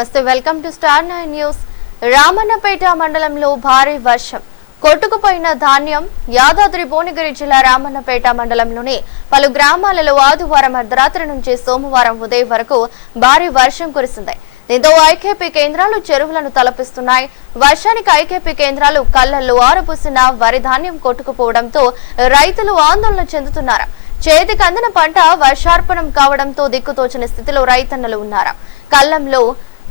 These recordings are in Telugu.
నమస్తే welcome to star nine news. Ramannapeta మండలంలో భారీ వర్షం. కొట్టుకుపోయిన ధాన్యం యాదాద్రి భువనగిరి జిల్లా రామన్నపేట మండలంలోని పలు గ్రామాలలో ఆదివారం అర్ధరాత్రి నుంచి సోమవారం ఉదయం వరకు భారీ వర్షం కురిసింది. దీంతో ఐకేపీ కేంద్రాలు చెరువులను తలపిస్తున్నాయి. వర్షానికి ఐకేపీ కేంద్రాలు కళ్ళల్లో ఆరబూసిన వరి ధాన్యం కొట్టుకుపోవడంతో రైతులు ఆందోళన చెందుతున్నారు. చేతికి అందిన పంట వర్షార్పణం కావడంతో దిక్కుతోచని స్థితిలో రైతన్నలు ఉన్నారు. కళ్ళంలో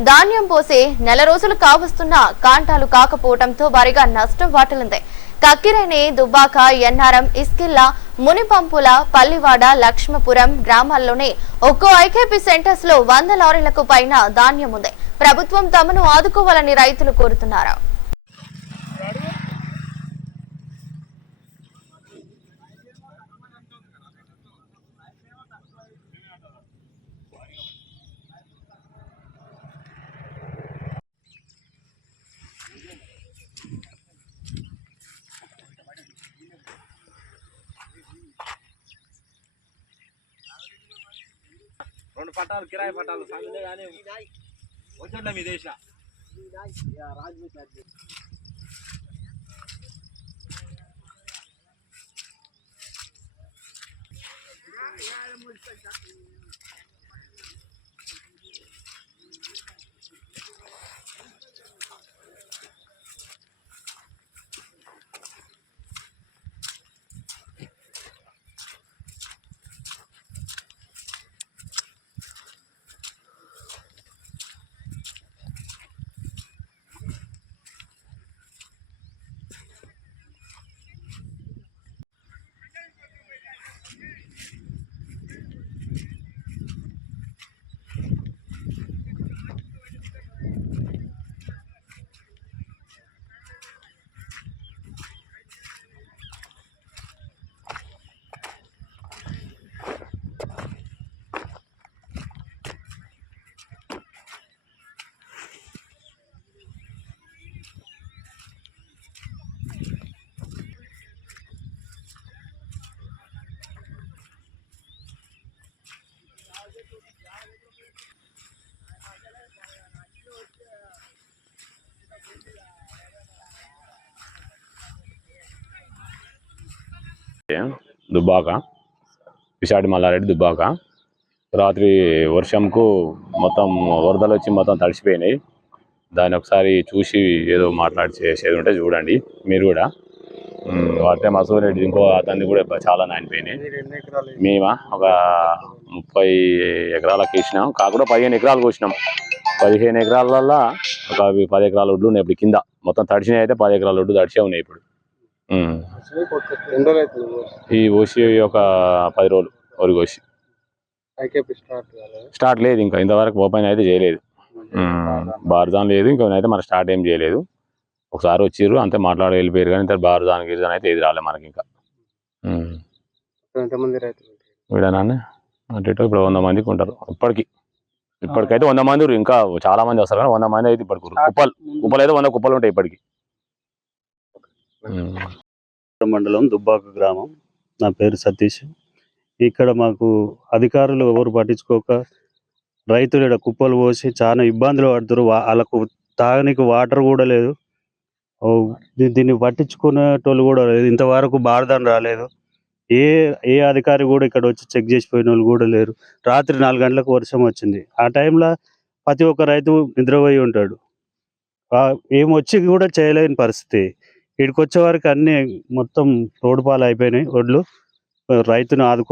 ధాన్యం పోసి నెల రోజులు కావస్తున్నా కాంటాలు కాకపోవడంతో భారీగా నష్టం వాటిల్లింది. కక్కిరేని దుబ్బాక ఎన్నారం ఇస్కిల్లా మునిపంపుల పల్లివాడ లక్ష్మపురం గ్రామాల్లోనే ఒక్కో ఐకేపీ సెంటర్స్లో వంద లారీలకు పైన ధాన్యం ఉంది. ప్రభుత్వం తమను ఆదుకోవాలని రైతులు కోరుతున్నారు. రెండు పట్టాలు కిరాయి పట్టాలు సంగలే కానీ వచ్చండి మీ దేశ దుబ్బాక విశాడి మల్లారెడ్డి దుబ్బాక. రాత్రి వర్షంకు మొత్తం వరదలు వచ్చి మొత్తం తడిసిపోయినాయి. దాన్ని ఒకసారి చూసి ఏదో మాట్లాడి చేసేది ఉంటే చూడండి. మీరు కూడా. వాటే వాటితే మసూర్ రెడ్డి ఇంకో అతన్ని కూడా చాలా నానిపోయినాయి. మేమా ఒక ముప్పై ఎకరాలకు వేసినాం. కాకుండా పదిహేను ఎకరాలు కోసినాం. పదిహేను ఎకరాలల్లో ఒక పది ఎకరాల ఒడ్లు ఉన్నాయి ఇప్పుడు కింద. మొత్తం తడిచినాయి అయితే పది ఎకరాల ఒడ్డు తడిచే ఉన్నాయి ఇప్పుడు. ఈ ఓసి ఒక పది రోజులు వరకు కోసి స్టార్ట్ లేదు ఇంకా. ఇంతవరకు ఓపెన్ అయితే చేయలేదు. బార్జాన్ లేదు ఇంకా అయితే మన స్టార్ట్ ఏం చేయలేదు. ఒకసారి వచ్చిర్రు అంతే మాట్లాడి వెళ్ళిపోయారు కానీ ఇంత బార్జాన్ గిర్జాన్ అయితే ఏది రాలే మనకి ఇంకా? వీడనాన్ని అటు ఇటు ఇప్పుడు వంద మందికి ఉంటారు. ఇప్పటికి. ఇప్పటికైతే వంద మంది. ఇంకా చాలా మంది వస్తారు కానీ వంద మంది అయితే ఇప్పటికి. కుప్పలు. కుప్పలు అయితే వంద కుప్పలు ఉంటాయి ఇప్పటికి. మండలం దుబ్బాక గ్రామం. నా పేరు సతీష్. ఇక్కడ మాకు అధికారులు ఎవరు పట్టించుకోక రైతులు ఈడ కుప్పలు పోసి చాలా ఇబ్బందులు పడుతున్నారు వా- వాళ్ళకు తాగనికి వాటర్ కూడా లేదు. దీన్ని పట్టించుకునేటోళ్ళు కూడా లేదు. ఇంతవరకు బారదాన్ రాలేదు. ఏ ఏ అధికారి కూడా ఇక్కడ వచ్చి చెక్ చేసిపోయిన వాళ్ళు కూడా లేరు. రాత్రి నాలుగు గంటలకు వర్షం వచ్చింది. ఆ టైంలో ప్రతి ఒక్క రైతు నిద్రపోయి ఉంటాడు. ఏం వచ్చి కూడా చేయలేని పరిస్థితి. ఇక్కడికి వచ్చే వరకు అన్ని మొత్తం రోడ్డు పాలు అయిపోయినాయి వడ్లు రైతును ఆదుకో